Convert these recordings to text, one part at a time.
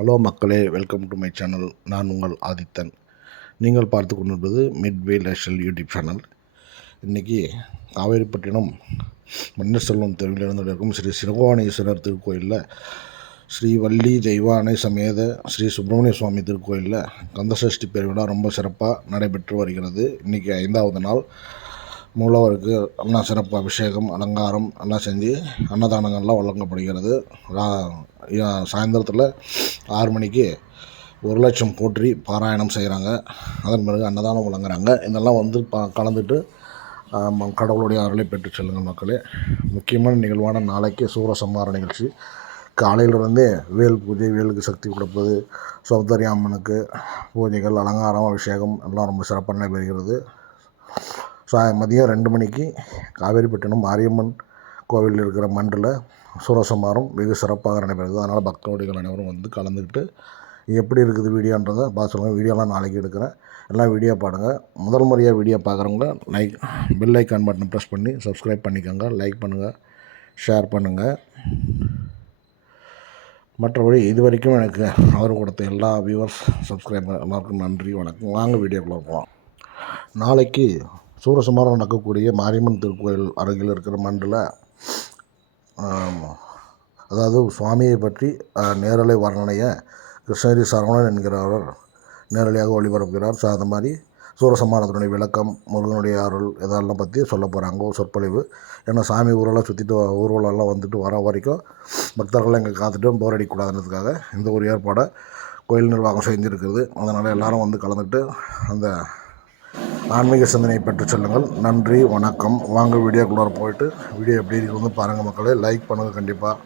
Hello மக்களே welcome to my channel. நான் உங்கள் ஆதித்தன். நீங்கள் பார்த்து கொண்டிருப்பது மிட்வே நேஷனல் யூடியூப் சேனல். இன்றைக்கி காவேரிப்பட்டினம் மன்னர்செல்வம் தெருவில் இருந்திருக்கும் ஸ்ரீ சிறுவானீஸ்வரர் திருக்கோயிலில் ஸ்ரீ வள்ளி தெய்வானை சமேத ஸ்ரீ சுப்பிரமணிய சுவாமி திருக்கோயிலில் கந்தசஷ்டி பெருவிழா ரொம்ப சிறப்பாக நடைபெற்று வருகிறது. இன்றைக்கி ஐந்தாவது நாள். மூலவருக்கு அண்ணா சிறப்பு அபிஷேகம் அலங்காரம் எல்லாம் செஞ்சு அன்னதானங்கள்லாம் வழங்கப்படுகிறது. ரா- சாயந்தரத்தில் ஆறு மணிக்கு ஒரு லட்சம் போற்றி பாராயணம் செய்கிறாங்க அதன் பிறகு அன்னதானம் வழங்குறாங்க. இதெல்லாம் வந்து ப கலந்துட்டு கடவுளுடைய அருளை பெற்று செல்லுங்கள் மக்களே. முக்கியமான நிகழ்வான நாளைக்கு சூரசம்ஹார நிகழ்ச்சி. காலையிலிருந்தே வேல் பூஜை வேலுக்கு சக்தி கொடுப்பது சௌந்தரி அம்மனுக்கு பூஜைகள் அலங்காரம் அபிஷேகம் எல்லாம் ரொம்ப சிறப்பாக நடைபெறுகிறது. சா மதியம் ரெண்டு மணிக்கு காவேரிப்பட்டினம் மாரியம்மன் கோவிலில் இருக்கிற மண்டில் சூரசம்ஹாரம் வெகு சிறப்பாக நடைபெறுது. அதனால் பக்தோடிகள் அனைவரும் வந்து கலந்துக்கிட்டு எப்படி இருக்குது வீடியோன்றதை பார்த்து சொல்லுங்கள் வீடியோலாம் நாளைக்கு எடுக்கிறேன். எல்லாம் வீடியோ பாருங்கள் முதல் முறையாக வீடியோ பார்க்குறவங்க லைக் பெல் ஐக்கான் பட்டனை ப்ரெஸ் பண்ணி சப்ஸ்கிரைப் பண்ணிக்கோங்க. லைக் பண்ணுங்கள் ஷேர் பண்ணுங்கள் மற்றபடி இது வரைக்கும் எனக்கு அவர் கொடுத்த எல்லா வியூவர்ஸ் சப்ஸ்கிரைபர் எல்லாருக்கும் நன்றி. வணக்கம். வாங்க வீடியோக்குள்ளே போகலாம். நாளைக்கு சூரசம்ஹாரம் நடக்கக்கூடிய மாரியம்மன் திருக்கோயில் அருகில் இருக்கிற மண்டில் அதாவது சுவாமியை பற்றி நேரலை வர்ணனையை கிருஷ்ணகிரி சரவணன் என்கிறவர் நேரலையாக ஒளிபரப்புகிறார். ஸோ அது மாதிரி சூரசம்ஹாரத்தினுடைய விளக்கம் முருகனுடைய அருள் இதெல்லாம் பற்றி சொல்ல போகிறாங்க ஒரு சொற்பொழிவு. ஏன்னா சாமி ஊரெல்லாம் சுற்றிட்டு ஊர்வலம்லாம் வந்துட்டு வர வரைக்கும் பக்தர்கள்லாம் இங்கே காத்துட்டு போர் அடிக்கக்கூடாதுன்றதுக்காக இந்த ஒரு ஏற்பாடை கோயில் நிர்வாகம் செஞ்சுருக்குது அதனால் எல்லாரும் வந்து கலந்துட்டு அந்த ஆன்மீக சிந்தனை பெற்று செல்லுங்கள். நன்றி வணக்கம். வாங்க வீடியோக்குள்ளார போயிட்டு வீடியோ எப்படி இருக்குன்னு பாருங்கள் மக்களே. லைக் பண்ணுங்கள் கண்டிப்பாக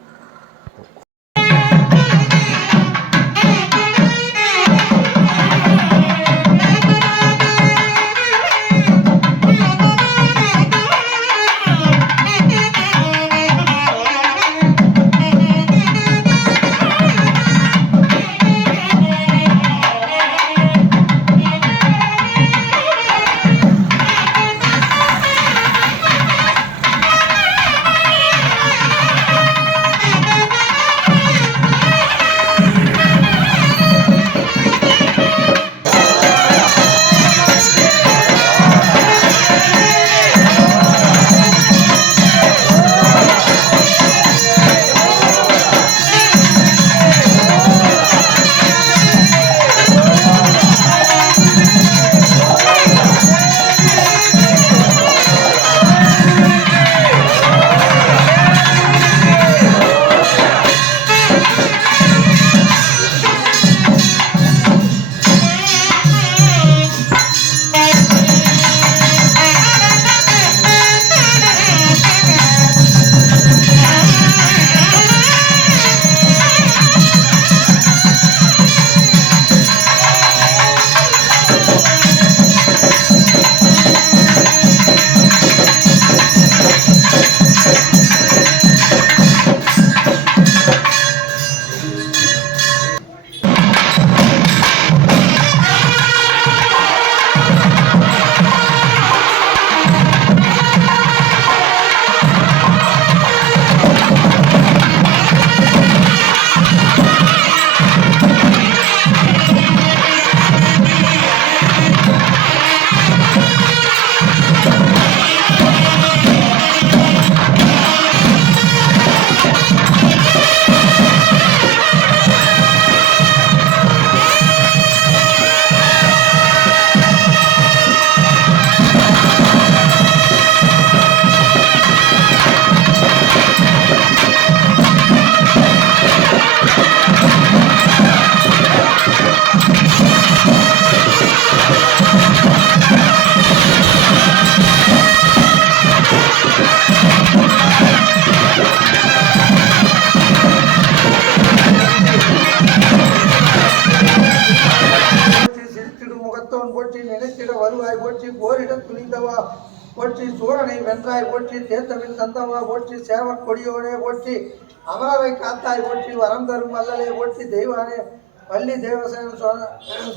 வருவாய் போற்றி போரிடம் துணிந்தவா? போற்றி சூரனை வென்றாய் போற்றி தேத்தமிழ் தந்தவா? போற்றி சேவற் கொடியோனே போற்றி அமரவை காத்தாய் போற்றி வரம் தரும் வல்லலே போற்றி தெய்வானே பள்ளி தேவசேன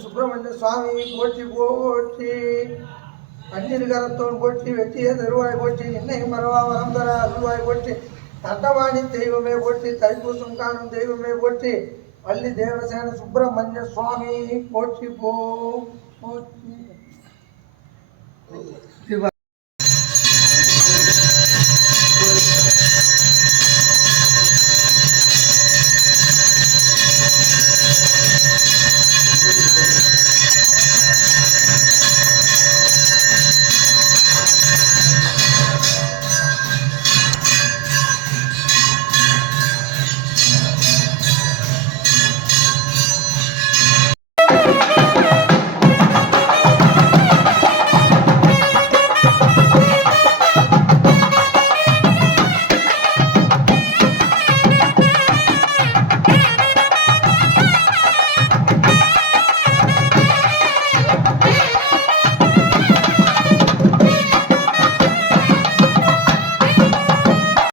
சுப்பிரமணிய சுவாமி போற்றி போற்றி. பன்னிருகரத்தோன் போற்றி வெற்றிய தருவாய் போற்றி இன்னை மரவா வரம் தர அருவாய் போற்றி. தண்டவாணி தெய்வமே போற்றி தைப்பூசம் காணும் தெய்வமே போற்றி. பள்ளி தேவசேன சுப்பிரமணிய சுவாமி போற்றி போற்றி. போ போற்றி